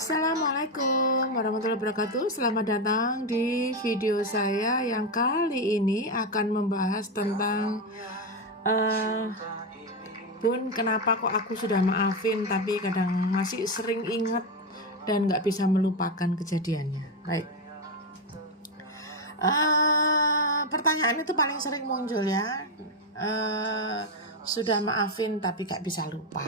Assalamualaikum warahmatullahi wabarakatuh. Selamat datang di video saya yang kali ini akan membahas tentang Bun, kenapa kok aku sudah maafin tapi kadang masih sering ingat dan gak bisa melupakan kejadiannya. Baik, pertanyaan itu paling sering muncul ya. Sudah maafin tapi gak bisa lupa.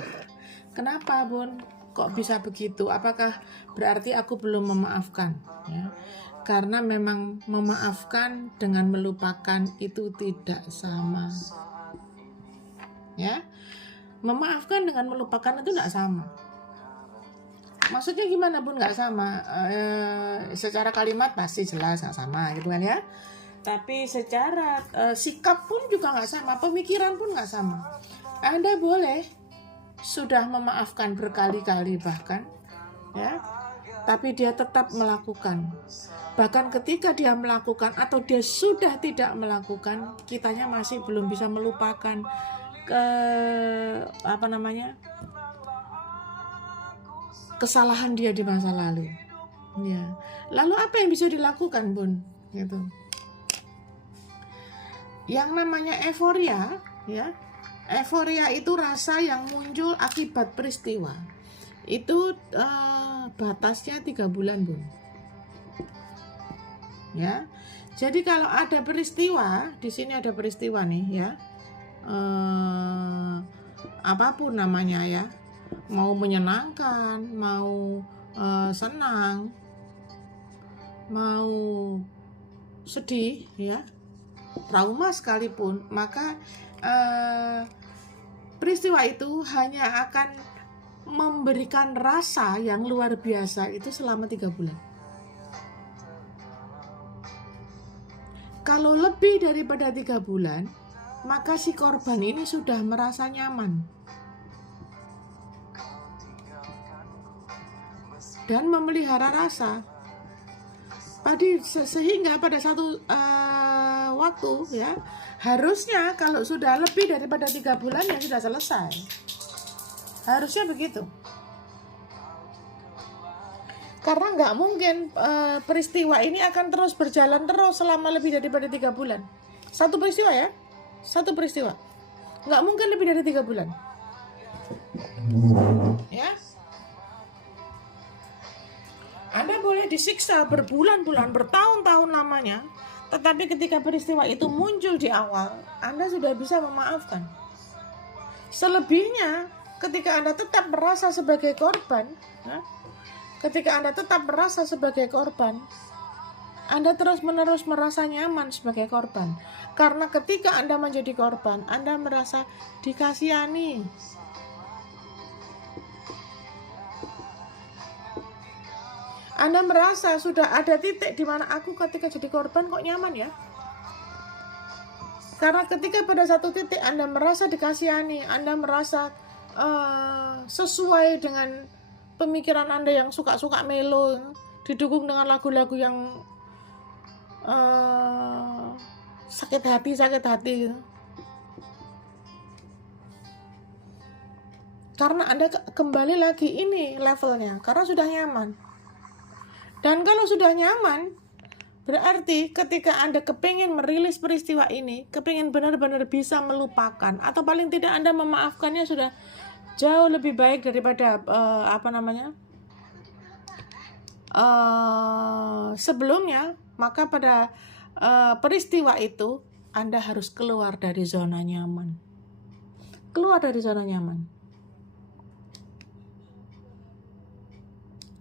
Kenapa Bun? Kok bisa begitu? Apakah berarti aku belum memaafkan? Ya, karena memang memaafkan dengan melupakan itu tidak sama. Ya, memaafkan dengan melupakan itu tidak sama. Maksudnya gimana Bun? Nggak sama. Secara kalimat pasti jelas nggak sama, gitu kan ya. Tapi secara sikap pun juga nggak sama, pemikiran pun nggak sama. Anda boleh sudah memaafkan berkali-kali bahkan, ya, tapi dia tetap melakukan. Bahkan ketika dia melakukan atau dia sudah tidak melakukan, kitanya masih belum bisa melupakan kesalahan dia di masa lalu. Ya. Lalu apa yang bisa dilakukan Bun? Gitu. Yang namanya euforia, ya. Euforia itu rasa yang muncul akibat peristiwa. Itu batasnya 3 bulan Bun. Ya. Jadi kalau ada peristiwa, di sini ada peristiwa nih ya. Apapun namanya ya. Mau menyenangkan, mau senang, mau sedih ya. Trauma sekalipun, maka peristiwa itu hanya akan memberikan rasa yang luar biasa itu selama 3 bulan. Kalau lebih daripada 3 bulan, maka si korban ini sudah merasa nyaman dan memelihara rasa. Sehingga pada satu waktu ya, harusnya kalau sudah lebih daripada 3 bulan ya sudah selesai. Harusnya begitu. Karena nggak mungkin peristiwa ini akan terus berjalan terus selama lebih daripada 3 bulan. Satu peristiwa ya, satu peristiwa. Nggak mungkin lebih dari 3 bulan. Ya. Anda boleh disiksa berbulan-bulan, bertahun-tahun lamanya, tetapi ketika peristiwa itu muncul di awal, Anda sudah bisa memaafkan. Selebihnya, ketika Anda tetap merasa sebagai korban, Anda terus-menerus merasa nyaman sebagai korban. Karena ketika Anda menjadi korban, Anda merasa dikasihani. Anda merasa sudah ada titik di mana aku ketika jadi korban kok nyaman ya. Karena ketika pada satu titik Anda merasa dikasihani, Anda merasa sesuai dengan pemikiran Anda yang suka-suka melo, didukung dengan lagu-lagu yang sakit hati. Karena Anda kembali lagi ini levelnya, karena sudah nyaman. Dan kalau sudah nyaman, berarti ketika Anda kepingin merilis peristiwa ini, kepingin benar-benar bisa melupakan, atau paling tidak Anda memaafkannya sudah jauh lebih baik daripada sebelumnya, maka pada peristiwa itu Anda harus keluar dari zona nyaman. Keluar dari zona nyaman.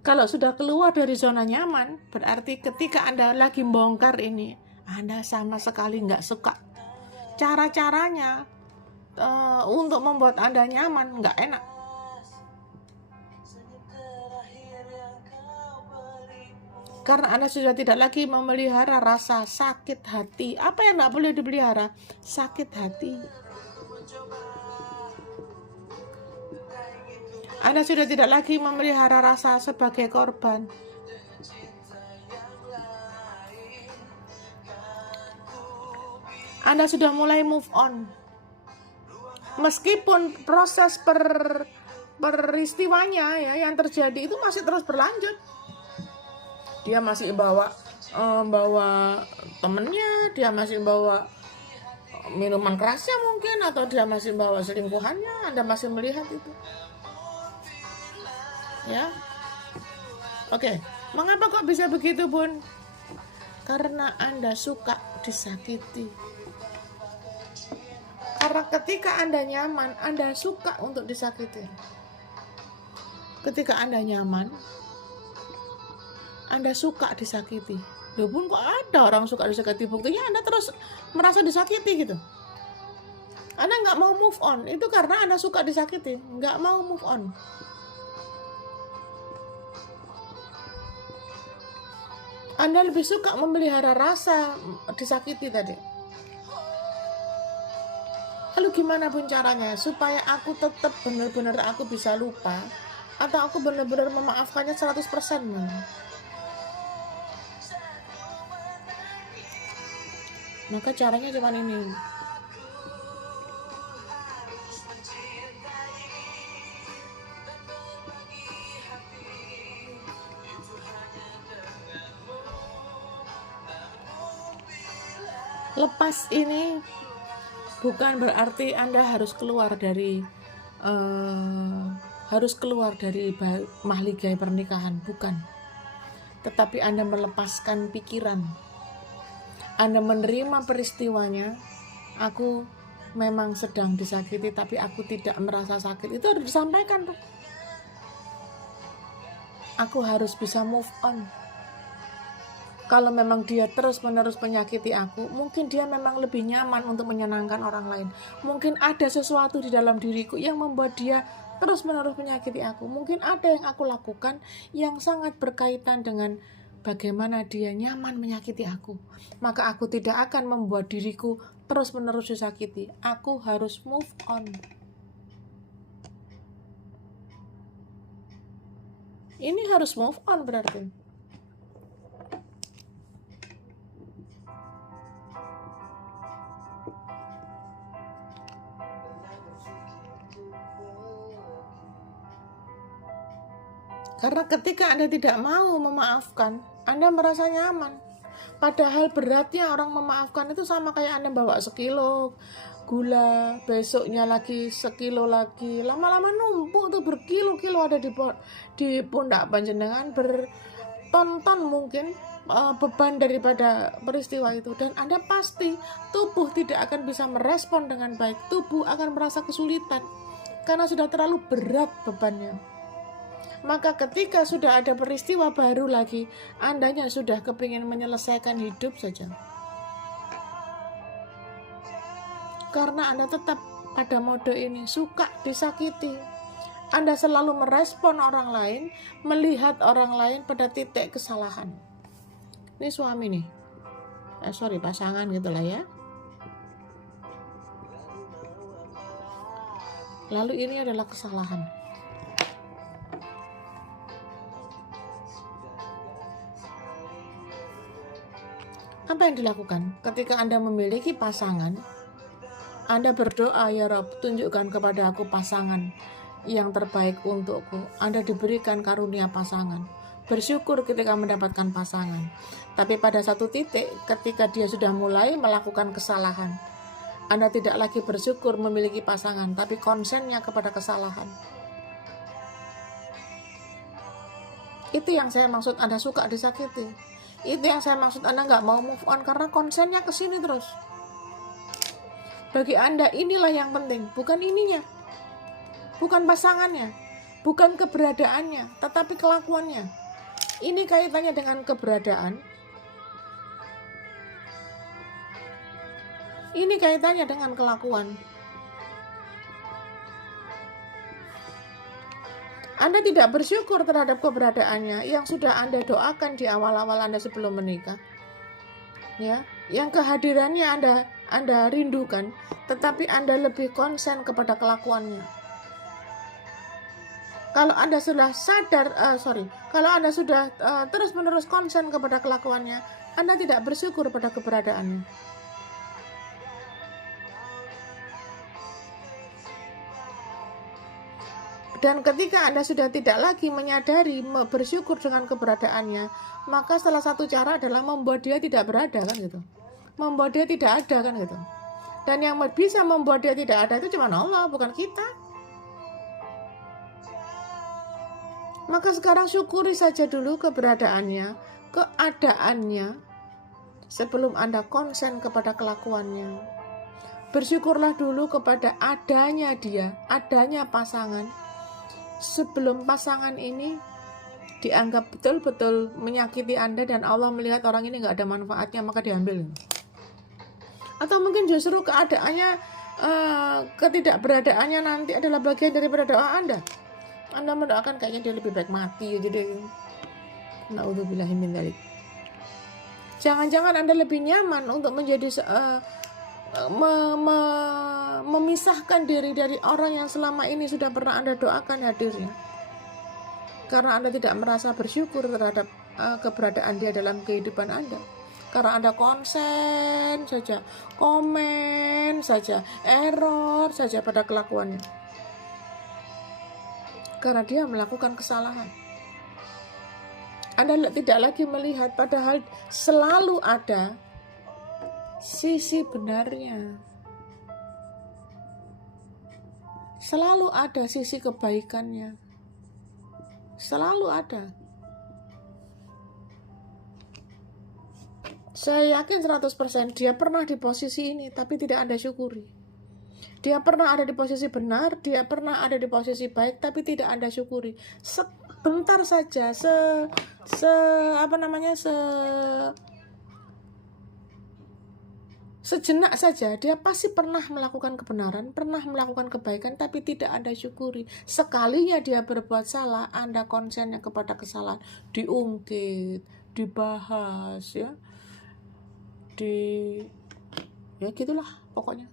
Kalau sudah keluar dari zona nyaman, berarti ketika Anda lagi bongkar ini, Anda sama sekali nggak suka. Cara-caranya untuk membuat Anda nyaman nggak enak. Karena Anda sudah tidak lagi memelihara rasa sakit hati. Apa yang nggak boleh dipelihara? Sakit hati. Anda sudah tidak lagi memelihara rasa sebagai korban. Anda sudah mulai move on. Meskipun proses peristiwanya ya yang terjadi itu masih terus berlanjut. Dia masih bawa temennya, dia masih bawa minuman kerasnya mungkin, atau dia masih bawa selingkuhannya. Anda masih melihat itu, ya. Oke, mengapa kok bisa begitu, Bun? Karena Anda suka disakiti. Karena ketika Anda nyaman, Anda suka untuk disakiti. Ketika Anda nyaman, Anda suka disakiti. Loh, Bun, kok ada orang suka disakiti? Buktinya Anda terus merasa disakiti gitu. Anda nggak mau move on, itu karena Anda suka disakiti, nggak mau move on. Anda lebih suka memelihara rasa disakiti tadi. Lalu gimana pun caranya supaya aku tetap benar-benar aku bisa lupa, atau aku benar-benar memaafkannya 100%? Maka caranya cuma ini. Lepas ini bukan berarti Anda harus keluar dari mahligai pernikahan, bukan. Tetapi Anda melepaskan pikiran. Anda menerima peristiwanya, aku memang sedang disakiti tapi aku tidak merasa sakit. Itu harus disampaikan tuh. Aku harus bisa move on. Kalau memang dia terus-menerus menyakiti aku, mungkin dia memang lebih nyaman untuk menyenangkan orang lain. Mungkin ada sesuatu di dalam diriku yang membuat dia terus-menerus menyakiti aku. Mungkin ada yang aku lakukan yang sangat berkaitan dengan bagaimana dia nyaman menyakiti aku. Maka aku tidak akan membuat diriku terus-menerus disakiti. Aku harus move on. Ini harus move on berarti. Karena ketika Anda tidak mau memaafkan, Anda merasa nyaman. Padahal beratnya orang memaafkan itu sama kayak Anda bawa sekilo gula, besoknya lagi sekilo lagi. Lama-lama numpuk tuh, berkilo-kilo ada di pundak panjenengan, bertonton mungkin beban daripada peristiwa itu. Dan Anda pasti tubuh tidak akan bisa merespon dengan baik. Tubuh akan merasa kesulitan karena sudah terlalu berat bebannya. Maka ketika sudah ada peristiwa baru lagi, Andanya sudah kepingin menyelesaikan hidup saja. Karena Anda tetap pada mode ini, suka disakiti. Anda selalu merespon orang lain, melihat orang lain pada titik kesalahan. Ini suami nih. Pasangan gitu lah ya. Lalu ini adalah kesalahan. Apa yang dilakukan ketika Anda memiliki pasangan? Anda berdoa, ya Rob, tunjukkan kepada aku pasangan yang terbaik untukku. Anda diberikan karunia pasangan. Bersyukur ketika mendapatkan pasangan. Tapi pada satu titik ketika dia sudah mulai melakukan kesalahan, Anda tidak lagi bersyukur memiliki pasangan, tapi konsennya kepada kesalahan. Itu yang saya maksud Anda suka disakiti. Itu yang saya maksud Anda nggak mau move on karena konsennya ke sini terus. Bagi Anda inilah yang penting, bukan ininya, bukan pasangannya, bukan keberadaannya, tetapi kelakuannya. Ini kaitannya dengan keberadaan. Ini kaitannya dengan kelakuan. Anda tidak bersyukur terhadap keberadaannya yang sudah Anda doakan di awal-awal Anda sebelum menikah. Ya, yang kehadirannya Anda rindukan, tetapi Anda lebih konsen kepada kelakuannya. Kalau Anda sudah kalau Anda sudah terus-menerus konsen kepada kelakuannya, Anda tidak bersyukur pada keberadaannya. Dan ketika Anda sudah tidak lagi menyadari, bersyukur dengan keberadaannya, maka salah satu cara adalah membuat dia tidak berada, kan gitu. Membuat dia tidak ada, kan gitu. Dan yang bisa membuat dia tidak ada itu cuma Allah, bukan kita. Maka sekarang syukuri saja dulu keberadaannya, keadaannya, sebelum Anda konsen kepada kelakuannya. Bersyukurlah dulu kepada adanya dia, adanya pasangan, sebelum pasangan ini dianggap betul-betul menyakiti Anda dan Allah melihat orang ini gak ada manfaatnya, maka diambil. Atau mungkin justru keadaannya, ketidakberadaannya nanti adalah bagian daripada doa Anda. Anda mendoakan kayaknya dia lebih baik mati, jadi naudzubillahi min dzalik. Jangan-jangan Anda lebih nyaman untuk menjadi memisahkan diri dari orang yang selama ini sudah pernah Anda doakan hadirnya, karena Anda tidak merasa bersyukur terhadap keberadaan dia dalam kehidupan Anda. Karena Anda konsen saja, komen saja, error saja pada kelakuannya. Karena dia melakukan kesalahan. Anda tidak lagi melihat, padahal selalu ada sisi benarnya. Selalu ada sisi kebaikannya. Selalu ada. Saya yakin 100% dia pernah di posisi ini, tapi tidak Anda syukuri. Dia pernah ada di posisi benar, dia pernah ada di posisi baik, tapi tidak Anda syukuri. Sebentar saja, sejenak saja, dia pasti pernah melakukan kebenaran, pernah melakukan kebaikan, tapi tidak Anda syukuri. Sekalinya dia berbuat salah, Anda konsennya kepada kesalahan, diungkit, dibahas, ya gitulah pokoknya.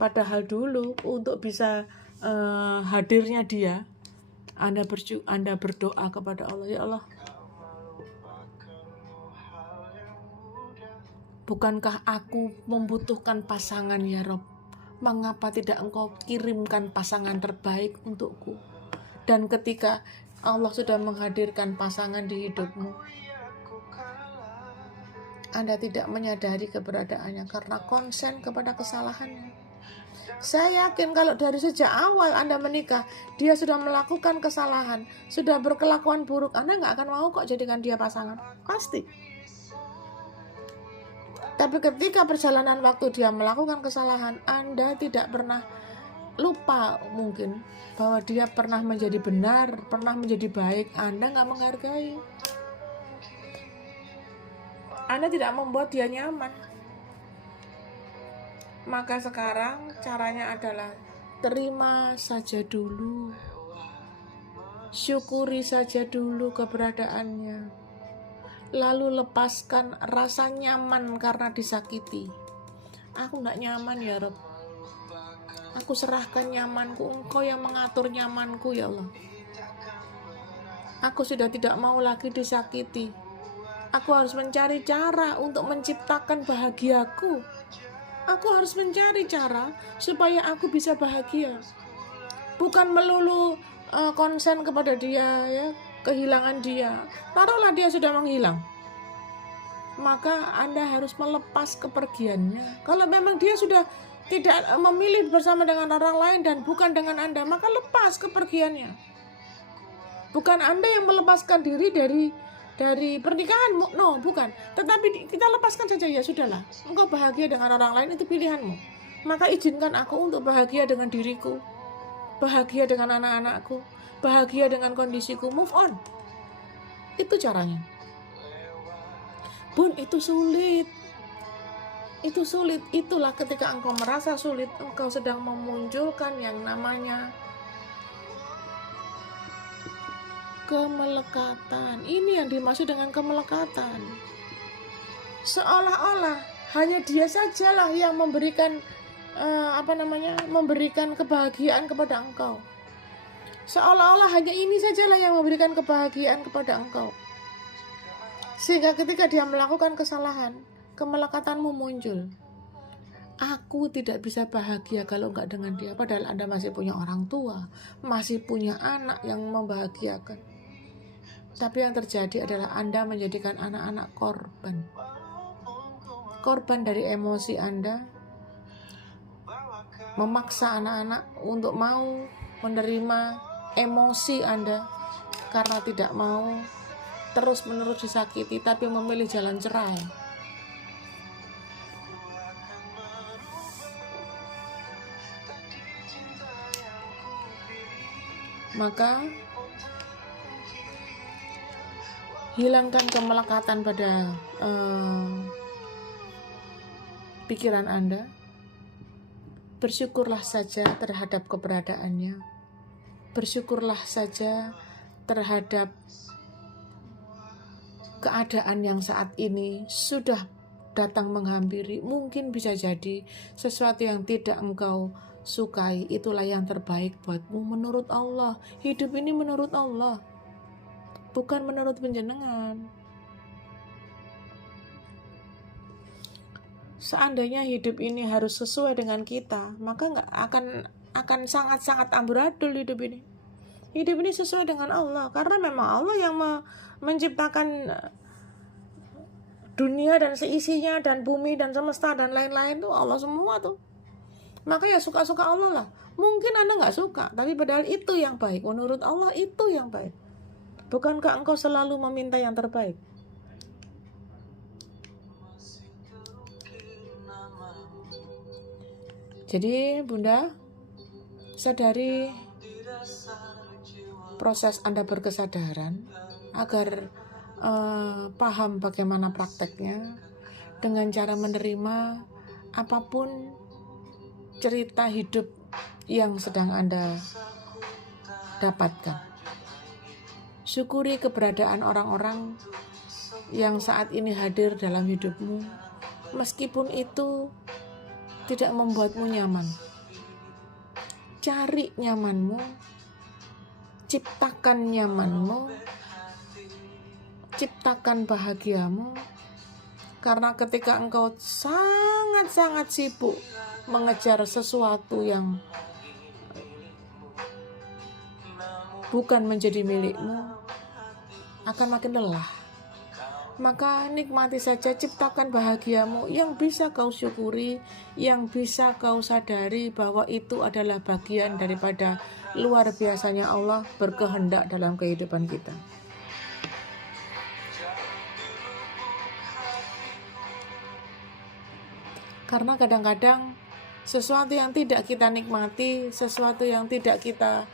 Padahal dulu untuk bisa hadirnya dia, Anda berdoa kepada Allah, ya Allah, bukankah aku membutuhkan pasangan ya Rob? Mengapa tidak Engkau kirimkan pasangan terbaik untukku? Dan ketika Allah sudah menghadirkan pasangan di hidupmu, Anda tidak menyadari keberadaannya karena konsen kepada kesalahannya. Saya yakin kalau dari sejak awal Anda menikah, dia sudah melakukan kesalahan, sudah berkelakuan buruk, Anda gak akan mau kok jadikan dia pasangan. Pasti. Tapi ketika perjalanan waktu dia melakukan kesalahan, Anda tidak pernah lupa mungkin bahwa dia pernah menjadi benar, pernah menjadi baik. Anda gak menghargai. Anda tidak membuat dia nyaman. Maka sekarang caranya adalah terima saja dulu, syukuri saja dulu keberadaannya, lalu lepaskan rasa nyaman karena disakiti. Aku gak nyaman ya Rob, aku serahkan nyamanku, Engkau yang mengatur nyamanku ya Allah. Aku sudah tidak mau lagi disakiti. Aku harus mencari cara untuk menciptakan bahagiaku. Aku harus mencari cara supaya aku bisa bahagia. Bukan melulu konsen kepada dia, ya, kehilangan dia. Taruhlah dia sudah menghilang, maka Anda harus melepas kepergiannya. Kalau memang dia sudah tidak memilih bersama dengan orang lain dan bukan dengan Anda, maka lepas kepergiannya. Bukan Anda yang melepaskan diri dari pernikahanmu, no, bukan. Tetapi kita lepaskan saja, ya sudahlah. Engkau bahagia dengan orang lain, itu pilihanmu. Maka izinkan aku untuk bahagia dengan diriku, bahagia dengan anak-anakku, bahagia dengan kondisiku, move on. Itu caranya. Bun, itu sulit. Itu sulit. Itulah ketika engkau merasa sulit, engkau sedang memunculkan yang namanya kemelekatan. Ini yang dimaksud dengan kemelekatan. Seolah-olah hanya dia sajalah yang memberikan memberikan kebahagiaan kepada engkau. Seolah-olah hanya ini sajalah yang memberikan kebahagiaan kepada engkau. Sehingga ketika dia melakukan kesalahan, kemelekatanmu muncul. Aku tidak bisa bahagia kalau enggak dengan dia. Padahal Anda masih punya orang tua, masih punya anak yang membahagiakan. Tapi yang terjadi adalah Anda menjadikan anak-anak korban. Korban dari emosi Anda, memaksa anak-anak untuk mau menerima emosi Anda karena tidak mau terus-menerus disakiti, tapi memilih jalan cerai. Maka hilangkan kemelekatan pada pikiran Anda. Bersyukurlah saja terhadap keberadaannya. Bersyukurlah saja terhadap keadaan yang saat ini sudah datang menghampiri. Mungkin bisa jadi sesuatu yang tidak engkau sukai, itulah yang terbaik buatmu menurut Allah. Hidup ini menurut Allah, bukan menurut penjenengan. Seandainya hidup ini harus sesuai dengan kita, maka nggak akan sangat-sangat amburadul hidup ini. Hidup ini sesuai dengan Allah, karena memang Allah yang menciptakan dunia dan seisinya, dan bumi dan semesta dan lain-lain tuh Allah semua tuh. Maka ya suka-suka Allah lah. Mungkin Anda nggak suka, tapi padahal itu yang baik. Menurut Allah itu yang baik. Bukankah engkau selalu meminta yang terbaik? Jadi Bunda, sadari proses Anda berkesadaran agar paham bagaimana prakteknya, dengan cara menerima apapun cerita hidup yang sedang Anda dapatkan. Syukuri keberadaan orang-orang yang saat ini hadir dalam hidupmu, meskipun itu tidak membuatmu nyaman. Cari nyamanmu, ciptakan nyamanmu, ciptakan bahagiamu, karena ketika engkau sangat-sangat sibuk mengejar sesuatu yang bukan menjadi milikmu, akan makin lelah. Maka nikmati saja, ciptakan bahagiamu yang bisa kau syukuri, yang bisa kau sadari bahwa itu adalah bagian daripada luar biasanya Allah berkehendak dalam kehidupan kita. Karena kadang-kadang sesuatu yang tidak kita nikmati, sesuatu yang tidak kita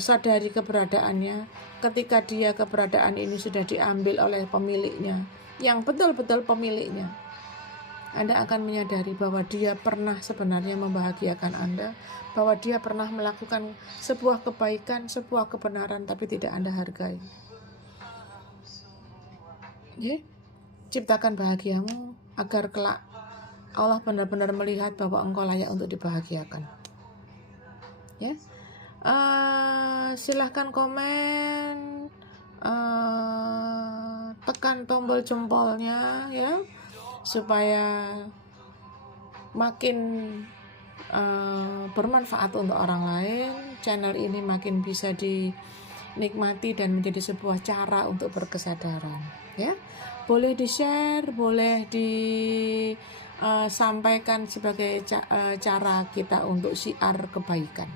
sadari keberadaannya, ketika keberadaan ini sudah diambil oleh pemiliknya, yang betul-betul pemiliknya, Anda akan menyadari bahwa dia pernah sebenarnya membahagiakan Anda, bahwa dia pernah melakukan sebuah kebaikan, sebuah kebenaran, tapi tidak Anda hargai. Ciptakan bahagiamu agar kelak Allah benar-benar melihat bahwa engkau layak untuk dibahagiakan. Silahkan komen, tekan tombol jempolnya ya, supaya makin bermanfaat untuk orang lain. Channel ini makin bisa dinikmati dan menjadi sebuah cara untuk berkesadaran ya. Boleh di-share, boleh sampaikan sebagai cara kita untuk syiar kebaikan.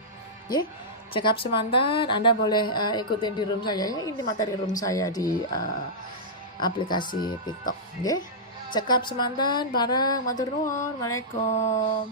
Cekap semantan, Anda boleh ikutin di room saya ya. Ini materi room saya di aplikasi TikTok. Cekap semantan bareng matur nuwun. Waalaikumsalam.